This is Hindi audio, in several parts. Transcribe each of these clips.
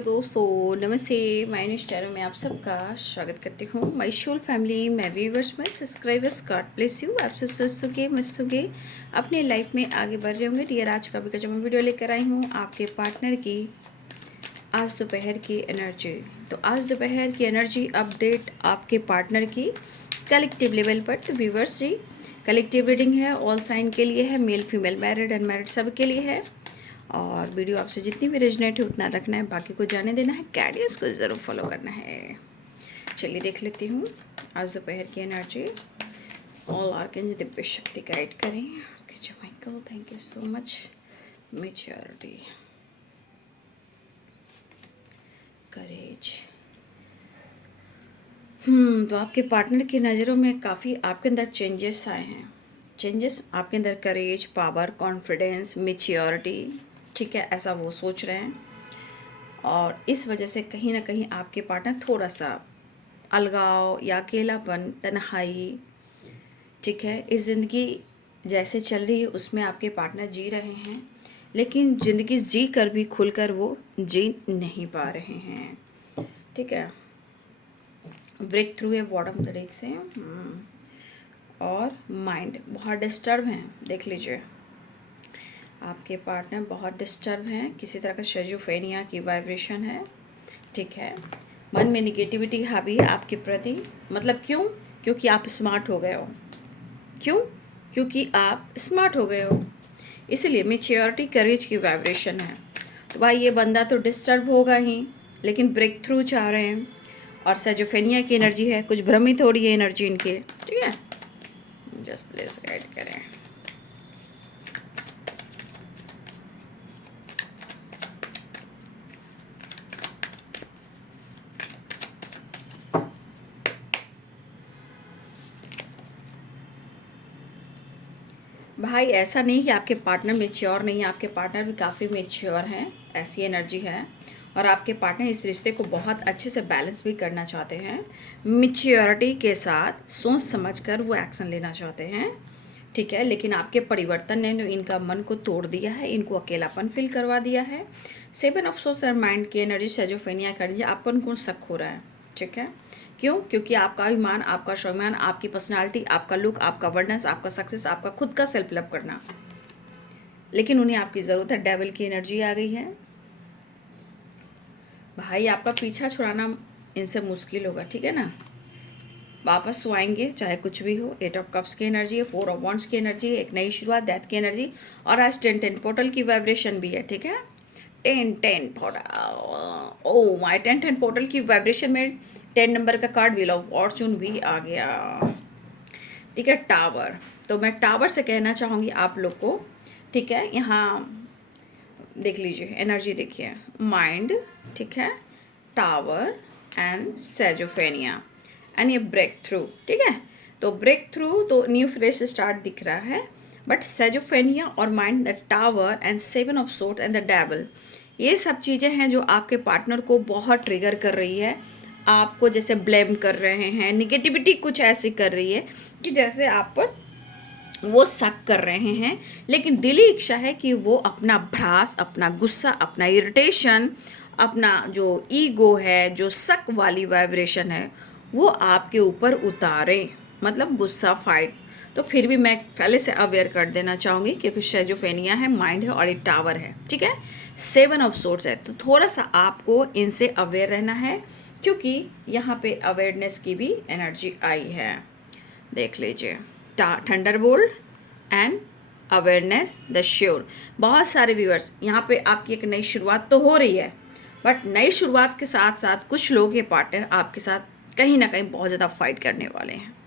हेलो दोस्तों, नमस्ते। माइनस चैनल में आप सबका स्वागत करती हूँ। माई शोल फैमिली, मैं व्यूवर्स में सब्सक्राइबर्स गॉड ब्लेस यू। आप सब स्वस्थ होंगे, मस्त होंगे, अपने लाइफ में आगे बढ़ रहे होंगे। डियर, आज का भी जो मैं वीडियो लेकर आई हूँ आपके पार्टनर की आज दोपहर की एनर्जी। तो आज दोपहर की एनर्जी अपडेट आपके पार्टनर की कलेक्टिव लेवल पर। तो व्यूवर्स जी, कलेक्टिव रीडिंग है, ऑल साइन के लिए है, मेल फीमेल मैरिड अनमैरिड सब के लिए है। और वीडियो आपसे जितनी भी रेजनेट है उतना रखना है, बाकी को जाने देना है, कैरियर्स को ज़रूर फॉलो करना है। चलिए देख लेती हूँ आज दोपहर की एनर्जी। ऑल आर्केंज दिव्य शक्ति गाइड करें। ओके जी Michael, thank you so much. Maturity, courage. तो आपके पार्टनर की नज़रों में काफ़ी आपके अंदर चेंजेस आए हैं। चेंजेस आपके अंदर करेज, पावर, कॉन्फिडेंस, मेच्योरिटी, ठीक है, ऐसा वो सोच रहे हैं। और इस वजह से कहीं ना कहीं आपके पार्टनर थोड़ा सा अलगाव या अकेलापन, तन्हाई, ठीक है, इस ज़िंदगी जैसे चल रही है उसमें आपके पार्टनर जी रहे हैं, लेकिन ज़िंदगी जी कर भी खुलकर वो जी नहीं पा रहे हैं। ठीक है, ब्रेक थ्रू है बॉटम तरीक से। और माइंड बहुत डिस्टर्ब हैं, देख लीजिए आपके पार्टनर बहुत डिस्टर्ब हैं, किसी तरह का शेजोफेनिया की वाइब्रेशन है। ठीक है, मन में निगेटिविटी हावी है आपके प्रति। मतलब क्यों? क्योंकि आप स्मार्ट हो गए हो। क्यों? क्योंकि आप स्मार्ट हो गए हो, इसलिए मेच्योरिटी, करेज की वाइब्रेशन है। तो भाई ये बंदा तो डिस्टर्ब होगा ही, लेकिन ब्रेक थ्रू चाह रहे हैं। और सेजोफेनिया की एनर्जी है, कुछ भ्रमित हो रही है एनर्जी इनके। ठीक है, जस्ट प्लीज गाइड करें। भाई ऐसा नहीं कि आपके पार्टनर मेच्योर नहीं है, आपके पार्टनर भी काफ़ी मेच्योर हैं, ऐसी एनर्जी है। और आपके पार्टनर इस रिश्ते को बहुत अच्छे से बैलेंस भी करना चाहते हैं, मेच्योरिटी के साथ सोच समझकर वो एक्शन लेना चाहते हैं। ठीक है, लेकिन आपके परिवर्तन ने इनका मन को तोड़ दिया है, इनको अकेलापन फील करवा दिया है। 7 ऑफ सोर्स और माइंड की एनर्जी, सेजोफेनिया की एनर्जी, आपन को शक हो रहा है। ठीक है, क्यों? क्योंकि आपका अभिमान, आपका स्वाभिमान, आपकी पर्सनालिटी, आपका लुक, आपका वर्डनेस, आपका सक्सेस, आपका खुद का सेल्फ लव करना, लेकिन उन्हें आपकी ज़रूरत है। डेविल की एनर्जी आ गई है। भाई आपका पीछा छुड़ाना इनसे मुश्किल होगा, ठीक है ना। वापस तो आएंगे चाहे कुछ भी हो। 8 ऑफ कप्स की एनर्जी है, 4 ऑफ वॉन्ड्स की एनर्जी है, एक नई शुरुआत, डेथ की एनर्जी। और आज 10-10 पोर्टल की वाइब्रेशन भी है। ठीक है, 10-10 पोर्टल, ओ माय 10-10 पोर्टल की वाइब्रेशन में 10 नंबर का कार्ड व्हील ऑफ फॉर्चून भी आ गया। ठीक है, टावर। तो मैं टावर से कहना चाहूँगी आप लोग को, ठीक है, यहाँ देख लीजिए एनर्जी, देखिए माइंड, ठीक है, टावर एंड सेजोफेनिया एंड ये ब्रेक थ्रू। ठीक है, तो ब्रेक थ्रू तो न्यू फ्रेश स्टार्ट दिख रहा है, बट सेजोफेनिया और mind, the tower and 7 of swords and the devil, ये सब चीज़ें हैं जो आपके पार्टनर को बहुत ट्रिगर कर रही है। आपको जैसे ब्लेम कर रहे हैं, निगेटिविटी कुछ ऐसी कर रही है कि जैसे आप पर वो शक कर रहे हैं, लेकिन दिली इच्छा है कि वो अपना भड़ास, अपना गुस्सा, अपना इरिटेशन, अपना जो ईगो है, जो शक वाली वाइब्रेशन है, वो आपके ऊपर उतारें। मतलब गुस्सा, फाइट। तो फिर भी मैं पहले से अवेयर कर देना चाहूँगी, क्योंकि शेजोफेनिया है, माइंड है और एक टावर है। ठीक है, 7 ऑफ सोर्ड्स है, तो थोड़ा सा आपको इनसे अवेयर रहना है, क्योंकि यहाँ पे अवेयरनेस की भी एनर्जी आई है। देख लीजिए, Thunderbolt and awareness, the sure. बहुत सारे व्यूअर्स, यहाँ पे आपकी एक नई शुरुआत तो हो रही है, बट नई शुरुआत के साथ साथ कुछ लोग ये पार्टनर आपके साथ कहीं ना कहीं बहुत ज़्यादा फाइट करने वाले हैं।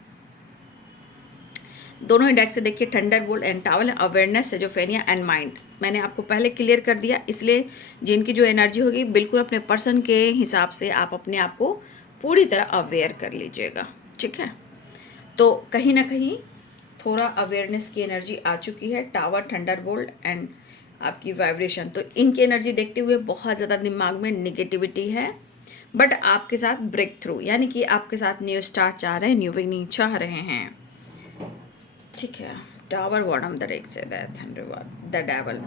दोनों ही डेक से देखिए, thunderbolt and tower, awareness, schizophrenia and mind. मैंने आपको पहले क्लियर कर दिया, इसलिए जिनकी जो एनर्जी होगी बिल्कुल अपने पर्सन के हिसाब से आप अपने आप को पूरी तरह अवेयर कर लीजिएगा। ठीक है, तो कहीं ना कहीं थोड़ा अवेयरनेस की एनर्जी आ चुकी है। टावर, थंडरबोल्ट एंड आपकी वाइब्रेशन, तो इनकी एनर्जी देखते हुए बहुत ज़्यादा दिमाग में निगेटिविटी है, बट आपके साथ ब्रेक थ्रू, यानी कि आपके साथ न्यू स्टार्ट चाह रहे हैं, न्यू बिगनिंग चाह रहे हैं। ठीक है, टावर बॉटम द डेक से द डेविल।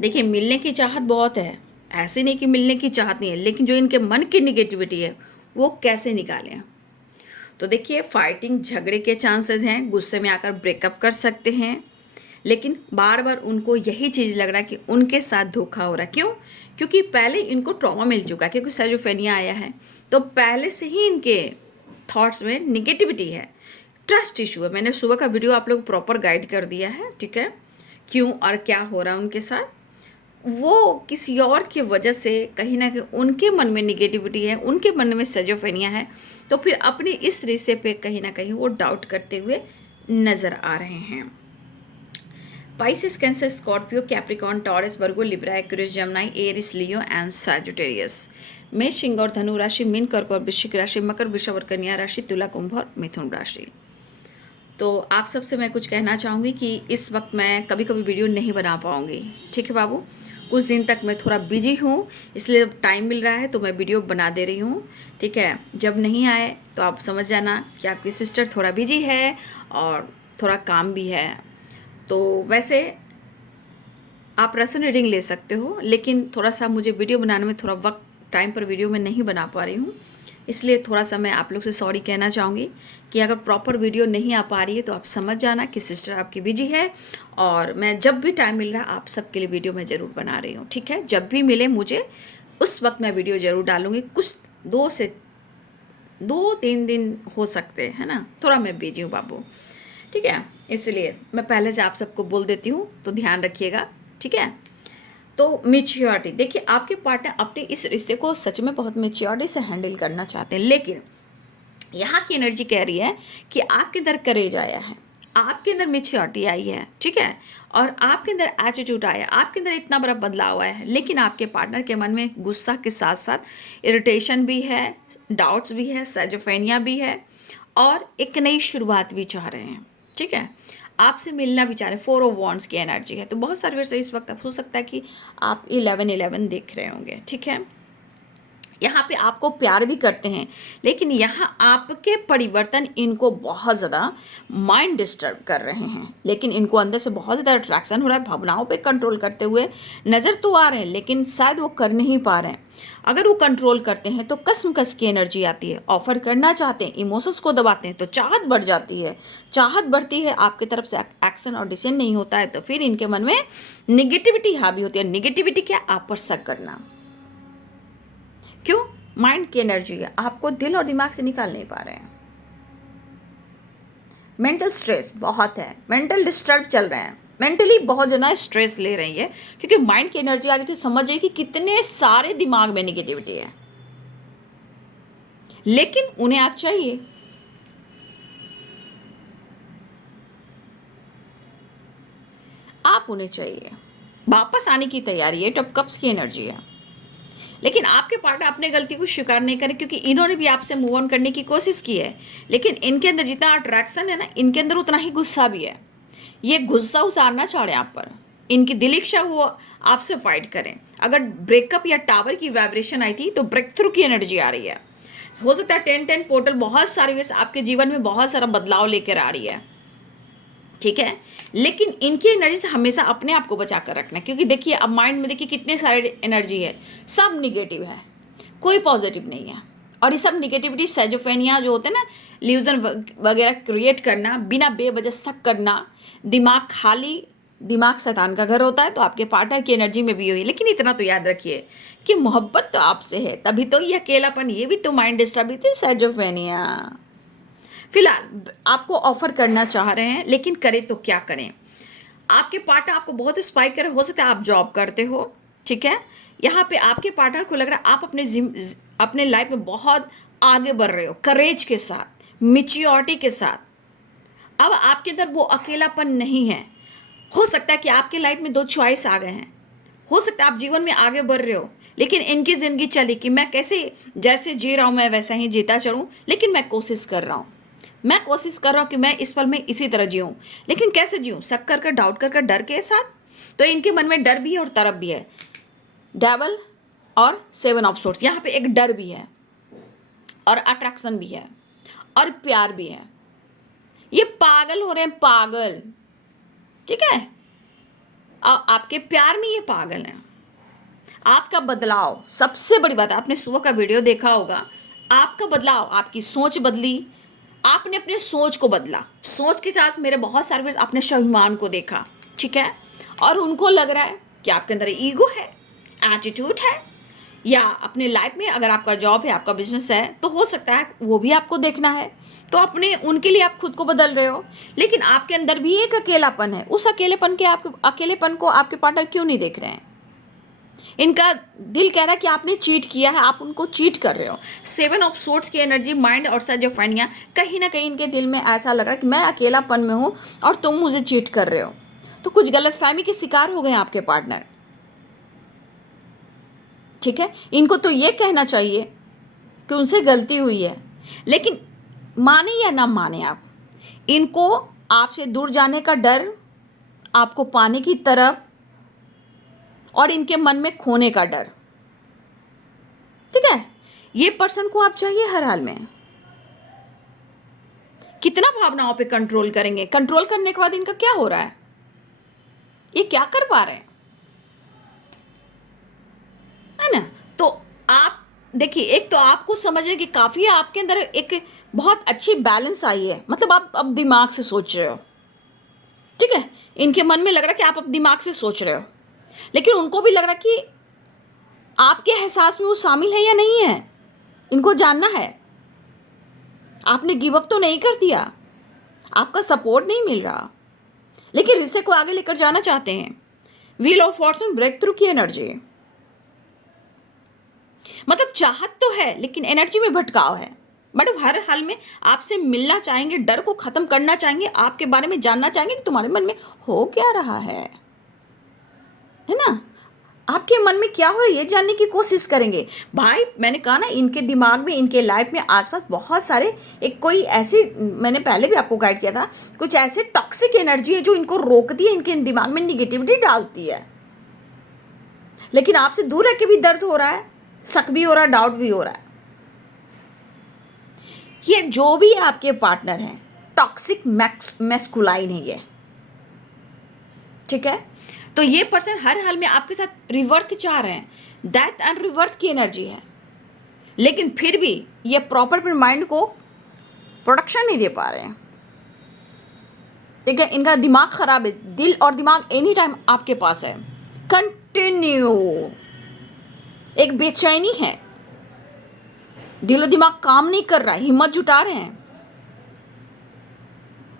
देखिए मिलने की चाहत बहुत है, ऐसे नहीं कि मिलने की चाहत नहीं है, लेकिन जो इनके मन की निगेटिविटी है वो कैसे निकालें। तो देखिए, फाइटिंग, झगड़े के चांसेस हैं, गुस्से में आकर ब्रेकअप कर सकते हैं, लेकिन बार बार उनको यही चीज़ लग रहा है कि उनके साथ धोखा हो रहा है। क्यों? क्योंकि पहले इनको ट्रॉमा मिल चुका है, क्योंकि साइजोफ्रेनिया आया है, तो पहले से ही इनके थॉट्स में निगेटिविटी है, ट्रस्ट इशू है। मैंने सुबह का वीडियो आप लोग प्रॉपर गाइड कर दिया है, ठीक है, क्यों और क्या हो रहा है उनके साथ। वो किसी और की वजह से कहीं ना कहीं उनके मन में निगेटिविटी है, उनके मन में सेजोफेनिया है, तो फिर अपने इस रिश्ते पे कहीं ना कहीं वो डाउट करते हुए नज़र आ रहे हैं। Pisces, Cancer, Scorpio, Capricorn, Taurus, Virgo, Libra, Aquarius, Gemini, Aries, Leo and Sagittarius. मेष, सिंह और धनु राशि, मीन, कर्क और वृश्चिक राशि, मकर, वृषभ और कन्या राशि, तुला, कुंभ और मिथुन राशि। तो आप सबसे मैं कुछ कहना चाहूँगी कि इस वक्त मैं कभी कभी वीडियो नहीं बना पाऊँगी, ठीक है बाबू। कुछ दिन तक मैं थोड़ा बिजी हूँ, इसलिए टाइम मिल रहा है तो मैं वीडियो बना दे रही हूँ, ठीक है। जब नहीं आए तो आप समझ जाना कि आपकी सिस्टर थोड़ा बिजी है और थोड़ा काम भी है। तो वैसे आप पर्सनल रीडिंग ले सकते हो, लेकिन थोड़ा सा मुझे वीडियो बनाने में थोड़ा वक्त, टाइम पर वीडियो में नहीं बना पा रही हूँ, इसलिए थोड़ा सा मैं आप लोग से सॉरी कहना चाहूँगी कि अगर प्रॉपर वीडियो नहीं आ पा रही है तो आप समझ जाना कि सिस्टर आपकी बिजी है, और मैं जब भी टाइम मिल रहा है आप सबके लिए वीडियो मैं ज़रूर बना रही हूँ, ठीक है। जब भी मिले मुझे उस वक्त मैं वीडियो ज़रूर डालूँगी। कुछ 2 से 3 दिन हो सकते हैं ना, थोड़ा मैं बिजी हूँ बाबू, ठीक है, इसलिए मैं पहले से आप सबको बोल देती हूँ, तो ध्यान रखिएगा, ठीक है। तो मेच्योरिटी, देखिए आपके पार्टनर अपने इस रिश्ते को सच में बहुत मेच्योरिटी से हैंडल करना चाहते हैं, लेकिन यहाँ की एनर्जी कह रही है कि आपके अंदर करेज आया है, आपके अंदर मेच्योरिटी आई है, ठीक है, और आपके अंदर एटीट्यूड आया, आपके अंदर इतना बड़ा बदलाव आया है, लेकिन आपके पार्टनर के मन में गुस्सा के साथ साथ इरिटेशन भी है, डाउट्स भी है, सेजोफेनिया भी है, और एक नई शुरुआत भी चाह रहे हैं, ठीक है। आपसे मिलना भी चाह रहे हैं, 4 ऑफ वॉन्ड्स की एनर्जी है, तो बहुत सारे वैसे इस वक्त हो सकता है कि आप 11-11 देख रहे होंगे, ठीक है। यहाँ पे आपको प्यार भी करते हैं, लेकिन यहाँ आपके परिवर्तन इनको बहुत ज़्यादा माइंड डिस्टर्ब कर रहे हैं, लेकिन इनको अंदर से बहुत ज़्यादा अट्रैक्शन हो रहा है, भावनाओं पे कंट्रोल करते हुए नज़र तो आ रहे हैं, लेकिन शायद वो कर नहीं पा रहे हैं। अगर वो कंट्रोल करते हैं तो कसमकस की एनर्जी आती है, ऑफर करना चाहते हैं, इमोशंस को दबाते हैं तो चाहत बढ़ जाती है, चाहत बढ़ती है, आपकी तरफ से एक्शन और डिसीजन नहीं होता है, तो फिर इनके मन में निगेटिविटी हावी होती है। निगेटिविटी क्या? आप पर शक करना। क्यों? माइंड की एनर्जी है, आपको दिल और दिमाग से निकाल नहीं पा रहे हैं। मेंटल स्ट्रेस बहुत है, मेंटल डिस्टर्ब चल रहे हैं, मेंटली बहुत ज़्यादा स्ट्रेस ले रही है, क्योंकि माइंड की एनर्जी आ गई थी। समझिए कि कितने सारे दिमाग में निगेटिविटी है, लेकिन उन्हें आप चाहिए। आप उन्हें चाहिए, वापस आने की तैयारी है, टॉप कप्स की एनर्जी है, लेकिन आपके पार्टनर अपने गलती को स्वीकार नहीं करें, क्योंकि इन्होंने भी आपसे मूव ऑन करने की कोशिश की है, लेकिन इनके अंदर जितना अट्रैक्शन है ना, इनके अंदर उतना ही गुस्सा भी है। ये गुस्सा उतारना चाह रहे हैं आप पर, इनकी दिल इच्छा वो आपसे फाइट करें। अगर ब्रेकअप या टावर की वाइब्रेशन आई थी तो ब्रेक थ्रू की एनर्जी आ रही है। हो सकता है 10-10 पोर्टल बहुत सारी वैसे आपके जीवन में बहुत सारा बदलाव लेकर आ रही है, ठीक है, लेकिन इनकी एनर्जी से हमेशा अपने आप को बचा कर रखना है, क्योंकि देखिए अब माइंड में देखिए कितने सारे एनर्जी है, सब निगेटिव है, कोई पॉजिटिव नहीं है, और ये सब निगेटिविटी सेजोफेनिया जो होते हैं ना, ल्यूजन वगैरह क्रिएट करना, बिना बेवजह शक करना, दिमाग खाली, दिमाग शैतान का घर होता है, तो आपके पार्टनर की एनर्जी में भी हुई। लेकिन इतना तो याद रखिए कि मोहब्बत तो आपसे है, तभी तो ये अकेलापन, ये भी तो माइंड डिस्टर्ब थी, सेजोफेनिया। फिलहाल आपको ऑफर करना चाह रहे हैं, लेकिन करें तो क्या करें। आपके पार्टनर आपको बहुत स्पाइक करे, हो सकता है आप जॉब करते हो, ठीक है, यहाँ पे आपके पार्टनर को लग रहा है आप अपने लाइफ में बहुत आगे बढ़ रहे हो, करेज के साथ, मिच्योरिटी के साथ। अब आपके अंदर वो अकेलापन नहीं है। हो सकता है कि आपके लाइफ में 2 चॉइस आ गए हैं, हो सकता है आप जीवन में आगे बढ़ रहे हो, लेकिन इनकी ज़िंदगी चली कि मैं कैसे, जैसे जी रहा हूँ मैं वैसा ही जीता चलूँ, लेकिन मैं कोशिश कर रहा हूँ, मैं कोशिश कर रहा हूँ कि मैं इस पल में इसी तरह जीऊँ, लेकिन कैसे जीऊँ? शक कर कर, डाउट कर कर, डर के साथ। तो इनके मन में डर भी है और तरफ भी है, डेवल और 7 ऑफ सोर्ड्स। यहाँ पे एक डर भी है और अट्रैक्शन भी है और प्यार भी है। ये पागल हो रहे हैं, पागल, ठीक है, और आपके प्यार में ये पागल हैं। आपका बदलाव, सबसे बड़ी बात, आपने सुबह का वीडियो देखा होगा, आपका बदलाव, आपकी सोच बदली, आपने अपने सोच को बदला। सोच के साथ मेरे बहुत सारे व्यूअर्स आपने स्वाभिमान को देखा, ठीक है, और उनको लग रहा है कि आपके अंदर ईगो है, एटीट्यूड है, या अपने लाइफ में अगर आपका जॉब है, आपका बिजनेस है, तो हो सकता है वो भी आपको देखना है, तो अपने उनके लिए आप खुद को बदल रहे हो, लेकिन आपके अंदर भी एक अकेलापन है। उस अकेलेपन को आपके पार्टनर क्यों नहीं देख रहे हैं? इनका दिल कह रहा है कि आपने चीट किया है, आप उनको चीट कर रहे हो। 7 ऑफ सोर्ड्स की एनर्जी, माइंड और सजोफानिया, कहीं ना कहीं इनके दिल में ऐसा लग रहा है कि मैं अकेलापन में हूँ और तुम मुझे चीट कर रहे हो। तो कुछ गलतफहमी के शिकार हो गए आपके पार्टनर, ठीक है। इनको तो ये कहना चाहिए कि उनसे गलती हुई है, लेकिन माने या ना माने आप, इनको आपसे दूर जाने का डर, आपको पाने की तरफ, और इनके मन में खोने का डर, ठीक है। ये पर्सन को आप चाहिए हर हाल में। कितना भावनाओं पे कंट्रोल करेंगे? कंट्रोल करने के बाद इनका क्या हो रहा है? ये क्या कर पा रहे हैं, है ना? तो आप देखिए, एक तो आपको समझने की काफ़ी आपके अंदर एक बहुत अच्छी बैलेंस आई है, मतलब आप अब दिमाग से सोच रहे हो, ठीक है। इनके मन में लग रहा है कि आप अब दिमाग से सोच रहे हो, लेकिन उनको भी लग रहा है कि आपके एहसास में वो शामिल है या नहीं है, इनको जानना है। आपने गिव अप तो नहीं कर दिया, आपका सपोर्ट नहीं मिल रहा, लेकिन रिश्ते को आगे लेकर जाना चाहते हैं। Wheel of fortune, breakthrough की एनर्जी, मतलब चाहत तो है लेकिन एनर्जी में भटकाव है। मैडम हर हाल में आपसे मिलना चाहेंगे, डर को खत्म करना चाहेंगे, आपके बारे में जानना चाहेंगे कि तुम्हारे मन में हो क्या रहा है ना? आपके मन में क्या हो रहा है ये जानने की कोशिश करेंगे। भाई मैंने कहा ना, इनके दिमाग में, इनके लाइफ में आसपास बहुत सारे, एक कोई ऐसी, मैंने पहले भी आपको गाइड किया था, कुछ ऐसे टॉक्सिक एनर्जी है जो इनको रोकती है, इनके दिमाग में निगेटिविटी डालती है। लेकिन आपसे दूर रह के भी दर्द हो रहा है, शक भी हो रहा है, डाउट भी हो रहा है। ये जो भी आपके पार्टनर हैं, टॉक्सिक मैस्कुलाइन है ये, ठीक है। तो ये पर्सन हर हाल में आपके साथ रिवर्थ चाह रहे हैं, डेथ एंड रिवर्थ की एनर्जी है, लेकिन फिर भी ये प्रॉपर अपने माइंड को प्रोटेक्शन नहीं दे पा रहे हैं, ठीक है। इनका दिमाग खराब है, दिल और दिमाग एनी टाइम आपके पास है, कंटिन्यू एक बेचैनी है, दिल और दिमाग काम नहीं कर रहा है, हिम्मत जुटा रहे हैं,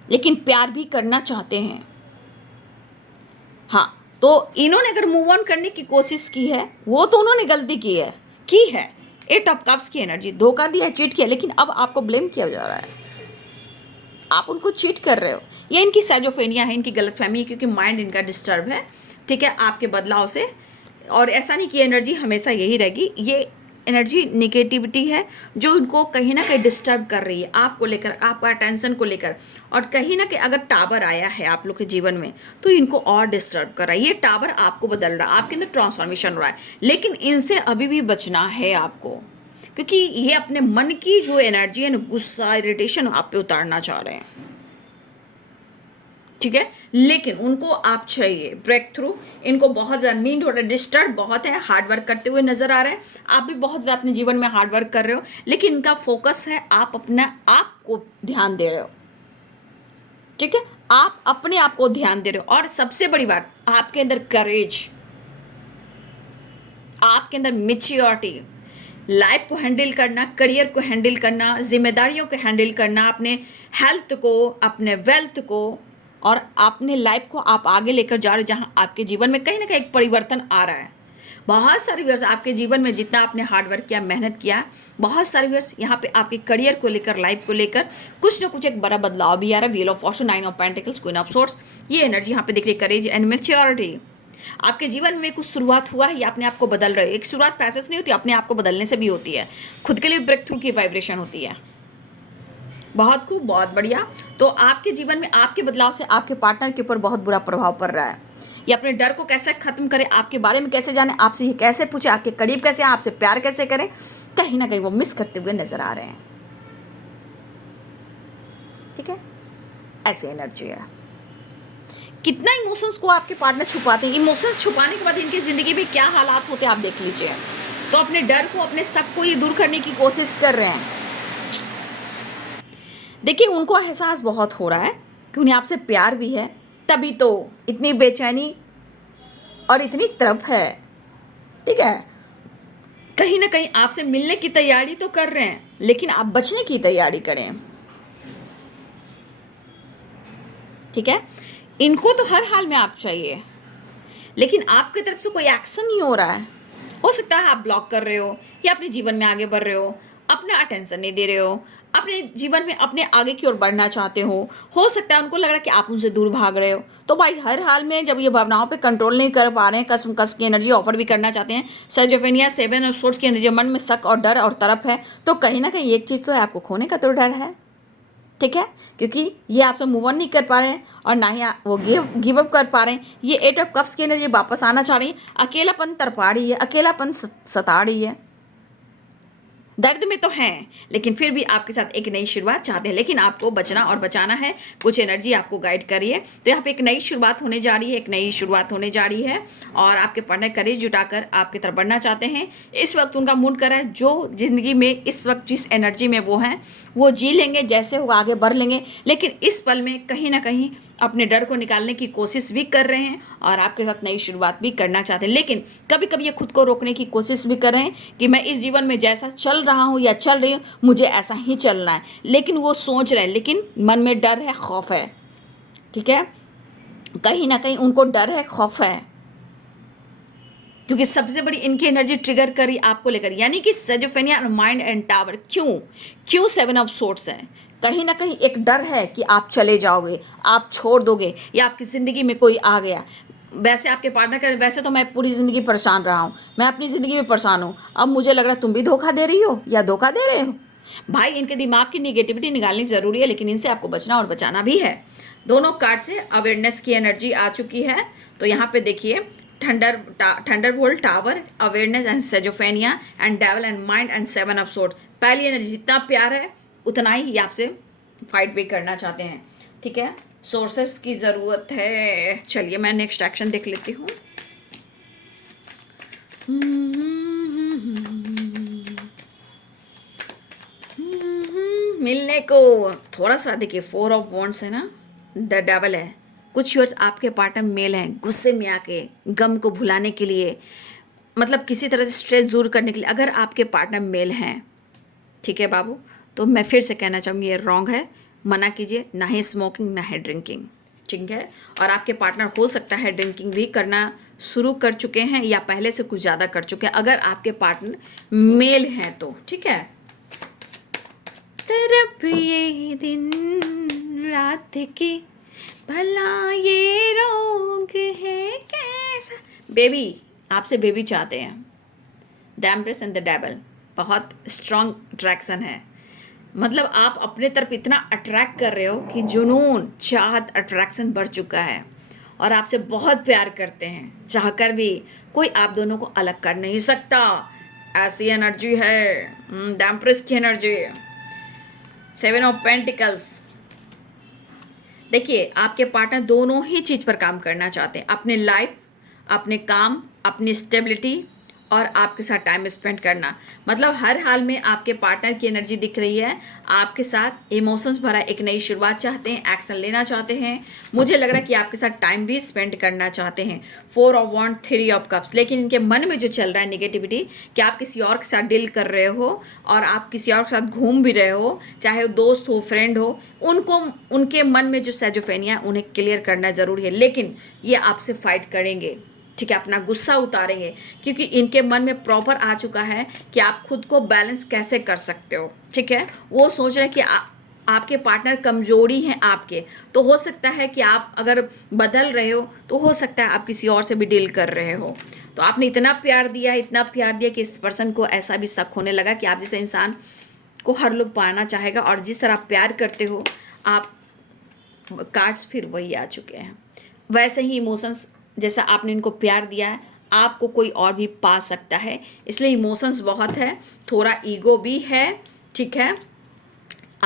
लेकिन प्यार भी करना चाहते हैं। हाँ, तो इन्होंने अगर मूव ऑन करने की कोशिश की है, वो तो उन्होंने गलती की है। 8 ऑफ कप्स की एनर्जी, धोखा दिया, चीट किया, लेकिन अब आपको ब्लेम किया जा रहा है, आप उनको चीट कर रहे हो। ये इनकी सैजोफेनिया है, इनकी गलतफहमी है, क्योंकि माइंड इनका डिस्टर्ब है, ठीक है, आपके बदलाव से। और ऐसा नहीं कि एनर्जी हमेशा यही रहेगी, ये एनर्जी निगेटिविटी है जो उनको कहीं ना कहीं डिस्टर्ब कर रही है, आपको लेकर, आपका अटेंशन को लेकर। और कहीं ना कहीं अगर टावर आया है आप लोग के जीवन में, तो इनको और डिस्टर्ब कर रहा है। ये टावर आपको बदल रहा है, आपके अंदर ट्रांसफॉर्मेशन हो रहा है, लेकिन इनसे अभी भी बचना है आपको, क्योंकि ये अपने मन की जो एनर्जी है ना, गुस्सा, इरिटेशन आप पे उतारना चाह रहे हैं, ठीक है। लेकिन उनको आप चाहिए ब्रेक थ्रू, इनको बहुत ज़्यादा नींद हो रहा है, डिस्टर्ब बहुत है, हार्ड वर्क करते हुए नजर आ रहे हैं। आप भी बहुत ज़्यादा अपने जीवन में हार्ड वर्क कर रहे हो, लेकिन इनका फोकस है आप अपने आप को ध्यान दे रहे हो, ठीक है, आप अपने आप को ध्यान दे रहे हो। और सबसे बड़ी बात, आपके अंदर करेज, आपके अंदर मैच्योरिटी, लाइफ को हैंडल करना, करियर को हैंडल करना, जिम्मेदारियों को हैंडल करना, अपने हेल्थ को, अपने वेल्थ को, और अपने लाइफ को आप आगे लेकर जा रहे हो, जहाँ आपके जीवन में कहीं ना कहीं एक परिवर्तन आ रहा है। बहुत सारे व्यूअर्स आपके जीवन में जितना आपने हार्ड वर्क किया, मेहनत किया, बहुत सारे व्यूअर्स यहाँ पे आपके करियर को लेकर, लाइफ को लेकर कुछ ना कुछ एक बड़ा बदलाव भी आ रहा है। Wheel of Fortune, 9 of pentacles, queen of swords, ये एनर्जी यहाँ पे दिख रही है, करेज एंड मैच्योरिटी। आपके जीवन में कुछ शुरुआत हुआ है या अपने आप को बदल रहे हो। एक शुरुआत पैसे से नहीं होती, अपने आप को बदलने से भी होती है, खुद के लिए ब्रेक थ्रू की वाइब्रेशन होती है। बहुत खूब, बहुत बढ़िया। तो आपके जीवन में आपके बदलाव से आपके पार्टनर के ऊपर बहुत बुरा प्रभाव पड़ रहा है। ये अपने डर को कैसे खत्म करे, आपके बारे में कैसे जाने, आपसे ये कैसे पूछे, आपके करीब कैसे आए, आपसे प्यार कैसे करें, कहीं ना कहीं वो मिस करते हुए नजर आ रहे हैं, ठीक है। ऐसी एनर्जी है। कितना इमोशंस को आपके पार्टनर छुपाते हैं। इमोशंस छुपाने के बाद इनकी ज़िंदगी में क्या हालात होते हैं आप देख लीजिए। तो अपने डर को, अपने शक को ये दूर करने की कोशिश कर रहे हैं। देखिए, उनको एहसास बहुत हो रहा है कि उन्हें आपसे प्यार भी है, तभी तो इतनी बेचैनी और इतनी तड़प है। ठीक है, कहीं ना कहीं आपसे मिलने की तैयारी तो कर रहे हैं, लेकिन आप बचने की तैयारी करें। ठीक है, इनको तो हर हाल में आप चाहिए, लेकिन आपकी तरफ से कोई एक्शन नहीं हो रहा है। हो सकता है आप ब्लॉक कर रहे हो या अपने जीवन में आगे बढ़ रहे हो, अपना अटेंशन नहीं दे रहे हो, अपने जीवन में अपने आगे की ओर बढ़ना चाहते हो सकता है उनको लग रहा है कि आप उनसे दूर भाग रहे हो। तो भाई हर हाल में जब ये भावनाओं पे कंट्रोल नहीं कर पा रहे हैं, कसम कस की एनर्जी ऑफर भी करना चाहते हैं, सर्जोफेनिया 7 और सोर्स की एनर्जी, मन में शक और डर और तरफ है, तो कहीं ना कहीं एक चीज़ तो है, आपको खोने का तो डर है। ठीक है, क्योंकि ये आपसे मूव ऑन नहीं कर पा रहे हैं और ना ही वो गिव अप कर पा रहे हैं। ये 8 ऑफ कप्स की एनर्जी वापस आना चाह रही है, अकेलापन तड़पा रही है, अकेलापन सता रही है, दर्द में तो हैं, लेकिन फिर भी आपके साथ एक नई शुरुआत चाहते हैं। लेकिन आपको बचना और बचाना है, कुछ एनर्जी आपको गाइड करिए। तो यहाँ पे एक नई शुरुआत होने जा रही है, एक नई शुरुआत होने जा रही है, और आपके पार्टनर करेज जुटाकर आपकी तरफ बढ़ना चाहते हैं। इस वक्त उनका मूड कर रहा है, जो ज़िंदगी में इस वक्त जिस एनर्जी में वो हैं वो जी लेंगे, जैसे होगा आगे बढ़ लेंगे, लेकिन इस पल में कहीं ना कहीं अपने डर को निकालने की कोशिश भी कर रहे हैं और आपके साथ नई शुरुआत भी करना चाहते हैं। लेकिन कभी कभी ये खुद को रोकने की कोशिश भी कर रहे हैं कि मैं इस जीवन में जैसा चल रहा हूँ या चल रही हूँ, मुझे ऐसा ही चलना है। लेकिन वो सोच रहे हैं, लेकिन मन में डर है, खौफ है। ठीक है, कहीं ना कहीं उनको डर है, खौफ है, क्योंकि सबसे बड़ी इनकी एनर्जी ट्रिगर करी आपको लेकर, यानी कि सेजोफेनिया और माइंड एंड टावर। क्यों 7 ऑफ सोर्ड्स है? कहीं ना कहीं एक डर है कि आप चले जाओगे, आप छोड़ दोगे, या आपकी ज़िंदगी में कोई आ गया। वैसे आपके पार्टनर कर, वैसे तो मैं पूरी ज़िंदगी परेशान रहा हूँ, मैं अपनी ज़िंदगी में परेशान हूँ, अब मुझे लग रहा है तुम भी धोखा दे रही हो या धोखा दे रहे हो। भाई इनके दिमाग की निगेटिविटी निकालनी ज़रूरी है, लेकिन इनसे आपको बचना और बचाना भी है। दोनों कार्ड से अवेयरनेस की एनर्जी आ चुकी है। तो यहाँ पे देखिए, thunderbolt, tower, awareness and schizophrenia and devil and mind and 7 of sword. पहली एनर्जी, जितना प्यार है उतना ही ये आपसे फाइट भी करना चाहते हैं। ठीक है, सोर्सेस की ज़रूरत है। चलिए मैं नेक्स्ट एक्शन देख लेती हूँ। मिलने को थोड़ा सा देखिए, 4 ऑफ वॉन्ड्स है ना, द डेविल है। कुछ वर्ड्स आपके पार्टनर मेल हैं, गुस्से में आके, गम को भुलाने के लिए, मतलब किसी तरह से स्ट्रेस दूर करने के लिए। अगर आपके पार्टनर मेल हैं, ठीक है बाबू, तो मैं फिर से कहना चाहूँगी ये रॉन्ग है, मना कीजिए। ना ही स्मोकिंग, ना है ड्रिंकिंग। ठीक है, और आपके पार्टनर हो सकता है ड्रिंकिंग भी करना शुरू कर चुके हैं या पहले से कुछ ज़्यादा कर चुके हैं, अगर आपके पार्टनर मेल हैं तो। ठीक है, तरफ ये दिन रात की, भला ये रोग है कैसा। बेबी, आपसे बेबी चाहते हैं। The empress and the devil, बहुत स्ट्रॉन्ग अट्रैक्शन है। मतलब आप अपने तरफ इतना अट्रैक्ट कर रहे हो कि जुनून, चाहत, अट्रैक्शन बढ़ चुका है, और आपसे बहुत प्यार करते हैं। चाहकर भी कोई आप दोनों को अलग कर नहीं सकता, ऐसी एनर्जी है द एम्प्रेस की एनर्जी। 7 ऑफ पेंटिकल्स, देखिए आपके पार्टनर दोनों ही चीज़ पर काम करना चाहते हैं, अपने लाइफ, अपने काम, अपनी स्टेबिलिटी, और आपके साथ टाइम स्पेंड करना। मतलब हर हाल में आपके पार्टनर की एनर्जी दिख रही है, आपके साथ इमोशंस भरा एक नई शुरुआत चाहते हैं, एक्शन लेना चाहते हैं। मुझे लग रहा है कि आपके साथ टाइम भी स्पेंड करना चाहते हैं। 4 ऑफ वॉन्ड, 3 ऑफ कप्स, लेकिन इनके मन में जो चल रहा है नेगेटिविटी, कि आप किसी और के साथ डील कर रहे हो और आप किसी और के साथ घूम भी रहे हो, चाहे वो दोस्त हो, फ्रेंड हो, उनको, उनके मन में जो सेजोफेनिया, उन्हें क्लियर करना ज़रूरी है। लेकिन ये आपसे फाइट करेंगे, ठीक है, अपना गुस्सा उतारेंगे, क्योंकि इनके मन में प्रॉपर आ चुका है कि आप खुद को बैलेंस कैसे कर सकते हो। ठीक है, वो सोच रहे हैं कि आपके पार्टनर कमजोरी हैं आपके, तो हो सकता है कि आप अगर बदल रहे हो तो हो सकता है आप किसी और से भी डील कर रहे हो। तो आपने इतना प्यार दिया, इतना प्यार दिया कि इस पर्सन को ऐसा भी शक होने लगा कि आप जैसे इंसान को हर लोग पाना चाहेगा, और जिस तरह आप प्यार करते हो, आप कार्ड्स फिर वही आ चुके हैं। वैसे ही इमोशंस, जैसा आपने इनको प्यार दिया है, आपको कोई और भी पा सकता है, इसलिए इमोशंस बहुत है, थोड़ा ईगो भी है। ठीक है,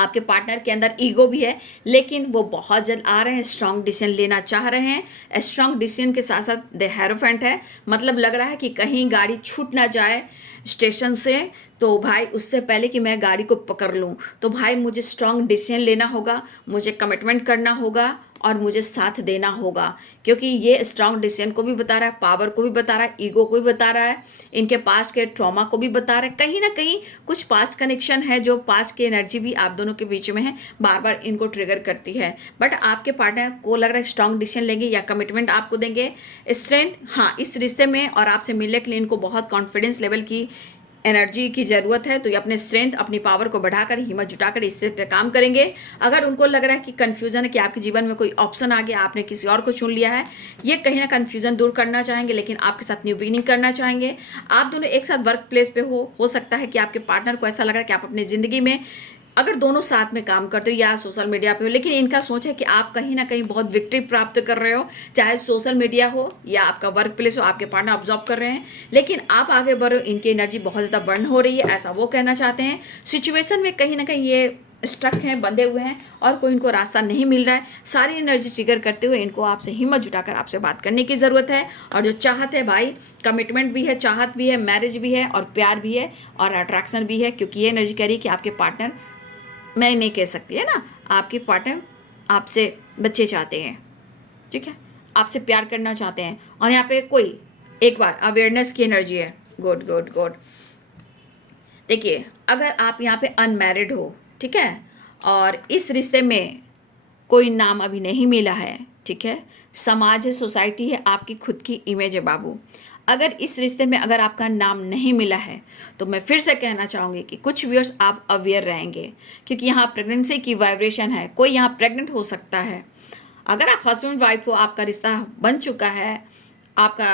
आपके पार्टनर के अंदर ईगो भी है, लेकिन वो बहुत जल्द आ रहे हैं, स्ट्रांग डिसीजन लेना चाह रहे हैं। स्ट्रांग डिसीजन के साथ साथ द हेरोफेंट है, मतलब लग रहा है कि कहीं गाड़ी छूट ना जाए स्टेशन से, तो भाई उससे पहले कि मैं गाड़ी को पकड़ लूँ, तो भाई मुझे स्ट्रांग डिसीजन लेना होगा, मुझे कमिटमेंट करना होगा और मुझे साथ देना होगा, क्योंकि ये स्ट्रांग डिसीजन को भी बता रहा है, पावर को भी बता रहा है, ईगो को भी बता रहा है, इनके पास्ट के ट्रॉमा को भी बता रहा है। कहीं ना कहीं कुछ पास्ट कनेक्शन है जो पास्ट की एनर्जी भी आप दोनों के बीच में है, बार बार इनको ट्रिगर करती है। बट आपके पार्टनर को लग रहा है स्ट्रांग डिसीजन लेंगे या कमिटमेंट आपको देंगे, स्ट्रेंथ, हाँ, इस रिश्ते में और आपसे मिलने के लिए इनको बहुत कॉन्फिडेंस लेवल की एनर्जी की ज़रूरत है। तो ये अपने स्ट्रेंथ, अपनी पावर को बढ़ाकर, हिम्मत जुटाकर इस पे काम करेंगे। अगर उनको लग रहा है कि कन्फ्यूज़न है कि आपके जीवन में कोई ऑप्शन आ गया, आपने किसी और को चुन लिया है, ये कहीं ना कन्फ्यूज़न दूर करना चाहेंगे, लेकिन आपके साथ न्यू बिगिनिंग करना चाहेंगे। आप दोनों एक साथ वर्क प्लेस पे हो सकता है कि आपके पार्टनर को ऐसा लग रहा है कि आप अपनी ज़िंदगी में अगर दोनों साथ में काम करते हो या सोशल मीडिया पे हो, लेकिन इनका सोच है कि आप कहीं ना कहीं बहुत विक्ट्री प्राप्त कर रहे हो, चाहे सोशल मीडिया हो या आपका वर्क प्लेस हो, आपके पार्टनर ऑब्जर्व कर रहे हैं, लेकिन आप आगे बढ़ो, इनकी एनर्जी बहुत ज़्यादा बर्न हो रही है, ऐसा वो कहना चाहते हैं। सिचुएशन में कहीं ना कहीं ये स्टक हैं, बंधे हुए हैं और कोई इनको रास्ता नहीं मिल रहा है। सारी एनर्जी ट्रिगर करते हुए इनको आपसे हिम्मत जुटाकर आपसे बात करने की ज़रूरत है। और जो चाहत है भाई, कमिटमेंट भी है, चाहत भी है, मैरिज भी है और प्यार भी है और अट्रैक्शन भी है, क्योंकि ये एनर्जी कह रही है कि आपके पार्टनर, मैं नहीं कह सकती है ना, आपके पार्टनर आपसे बच्चे चाहते हैं, ठीक है, आपसे प्यार करना चाहते हैं। और यहाँ पे कोई एक बार अवेयरनेस की एनर्जी है। Good good good. देखिए, अगर आप यहाँ पे अनमैरिड हो, ठीक है, और इस रिश्ते में कोई नाम अभी नहीं मिला है, ठीक है, समाज है, सोसाइटी है, आपकी खुद की इमेज है बाबू, अगर इस रिश्ते में अगर आपका नाम नहीं मिला है, तो मैं फिर से कहना चाहूँगी कि कुछ व्यूअर्स आप अवेयर रहेंगे, क्योंकि यहाँ प्रेगनेंसी की वाइब्रेशन है, कोई यहाँ प्रेग्नेंट हो सकता है। अगर आप हस्बैंड वाइफ हो, आपका रिश्ता बन चुका है, आपका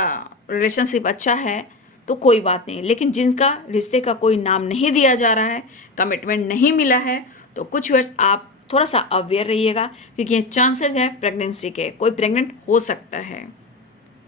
रिलेशनशिप अच्छा है, तो कोई बात नहीं, लेकिन जिनका रिश्ते का कोई नाम नहीं दिया जा रहा है, कमिटमेंट नहीं मिला है, तो कुछ व्यूअर्स आप थोड़ा सा अवेयर रहिएगा, क्योंकि ये चांसेस हैं प्रेगनेंसी के, कोई प्रेग्नेंट हो सकता है,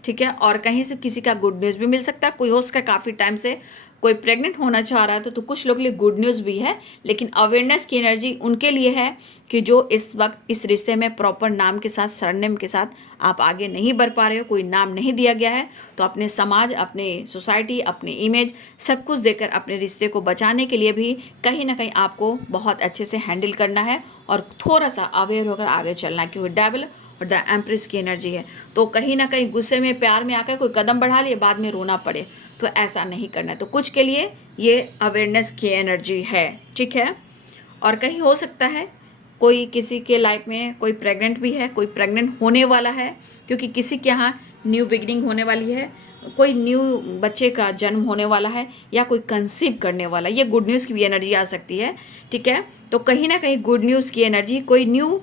ठीक है, और कहीं से किसी का गुड न्यूज़ भी मिल सकता है। कोई हो सकता है काफ़ी टाइम से कोई प्रेग्नेंट होना चाह रहा है, तो कुछ लोग के लिए गुड न्यूज़ भी है, लेकिन अवेयरनेस की एनर्जी उनके लिए है कि जो इस वक्त इस रिश्ते में प्रॉपर नाम के साथ, सरनेम के साथ आप आगे नहीं बढ़ पा रहे हो, कोई नाम नहीं दिया गया है, तो अपने समाज, अपने सोसाइटी, अपनी इमेज, सब कुछ देकर अपने रिश्ते को बचाने के लिए भी कहीं ना कहीं आपको बहुत अच्छे से हैंडल करना है और थोड़ा सा अवेयर होकर आगे चलना है, क्योंकि डेविल और द एम्प्रेस की एनर्जी है। तो कहीं ना कहीं गुस्से में, प्यार में आकर कोई कदम बढ़ा लिए, बाद में रोना पड़े, तो ऐसा नहीं करना है। तो कुछ के लिए ये अवेयरनेस की एनर्जी है, ठीक है। और कहीं हो सकता है कोई किसी के लाइफ में कोई प्रेग्नेंट भी है, कोई प्रेग्नेंट होने वाला है, क्योंकि किसी के यहाँ न्यू बिगिनिंग होने वाली है, कोई न्यू बच्चे का जन्म होने वाला है या कोई कंसीव करने वाला है, ये गुड न्यूज़ की भी एनर्जी आ सकती है, ठीक है। तो कहीं ना कहीं गुड न्यूज़ की एनर्जी, कोई न्यू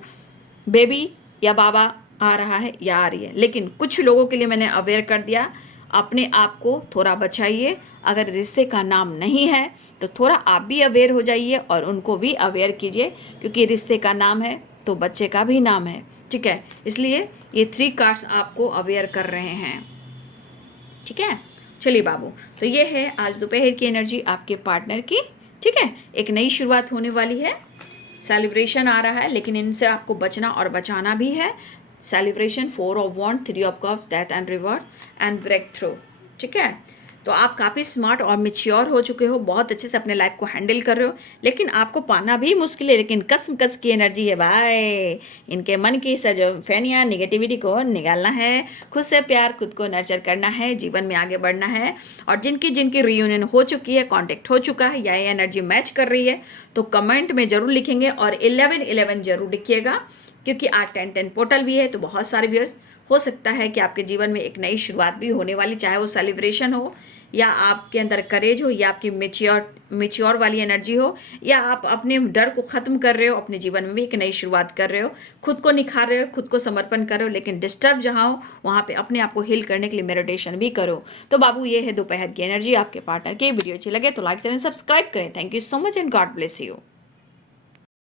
बेबी या बाबा आ रहा है या आ रही है। लेकिन कुछ लोगों के लिए मैंने अवेयर कर दिया, अपने आप को थोड़ा बचाइए। अगर रिश्ते का नाम नहीं है तो थोड़ा आप भी अवेयर हो जाइए और उनको भी अवेयर कीजिए, क्योंकि रिश्ते का नाम है तो बच्चे का भी नाम है, ठीक है। इसलिए ये 3 कार्ड्स आपको अवेयर कर रहे हैं, ठीक है। चलिए बाबू, तो ये है आज दोपहर की एनर्जी आपके पार्टनर की, ठीक है। एक नई शुरुआत होने वाली है, सेलिब्रेशन आ रहा है, लेकिन इनसे आपको बचना और बचाना भी है। Celebration, 4 of wand, 3 of cups, death and reverse and breakthrough, ठीक है। तो आप काफ़ी स्मार्ट और मेच्योर हो चुके हो, बहुत अच्छे से अपने लाइफ को हैंडल कर रहे हो, लेकिन आपको पाना भी मुश्किल है, लेकिन कस की एनर्जी है भाई। इनके मन की सजोफेनिया, निगेटिविटी को निकालना है, खुद से प्यार, खुद को नर्चर करना है, जीवन में आगे बढ़ना है। और जिनकी जिनकी रियूनियन हो चुकी है, कॉन्टेक्ट हो चुका है या ये एनर्जी मैच कर रही है, तो कमेंट में ज़रूर लिखेंगे और 1111 ज़रूर लिखिएगा, क्योंकि आज 10-10 पोर्टल भी है। तो बहुत सारे व्यूअर्स, हो सकता है कि आपके जीवन में एक नई शुरुआत भी होने वाली, चाहे वो सेलिब्रेशन हो या आपके अंदर करेज हो या आपकी मेच्योर वाली एनर्जी हो, या आप अपने डर को ख़त्म कर रहे हो, अपने जीवन में भी एक नई शुरुआत कर रहे हो, खुद को निखार रहे हो, खुद को समर्पण कर रहे हो। लेकिन डिस्टर्ब जहाँ हो वहाँ पे अपने आप को हील करने के लिए मेडिटेशन भी करो। तो बाबू, ये है दोपहर की एनर्जी आपके पार्टनर की। वीडियो अच्छी लगे तो लाइक करें, सब्सक्राइब करें। Thank you so much and God bless you.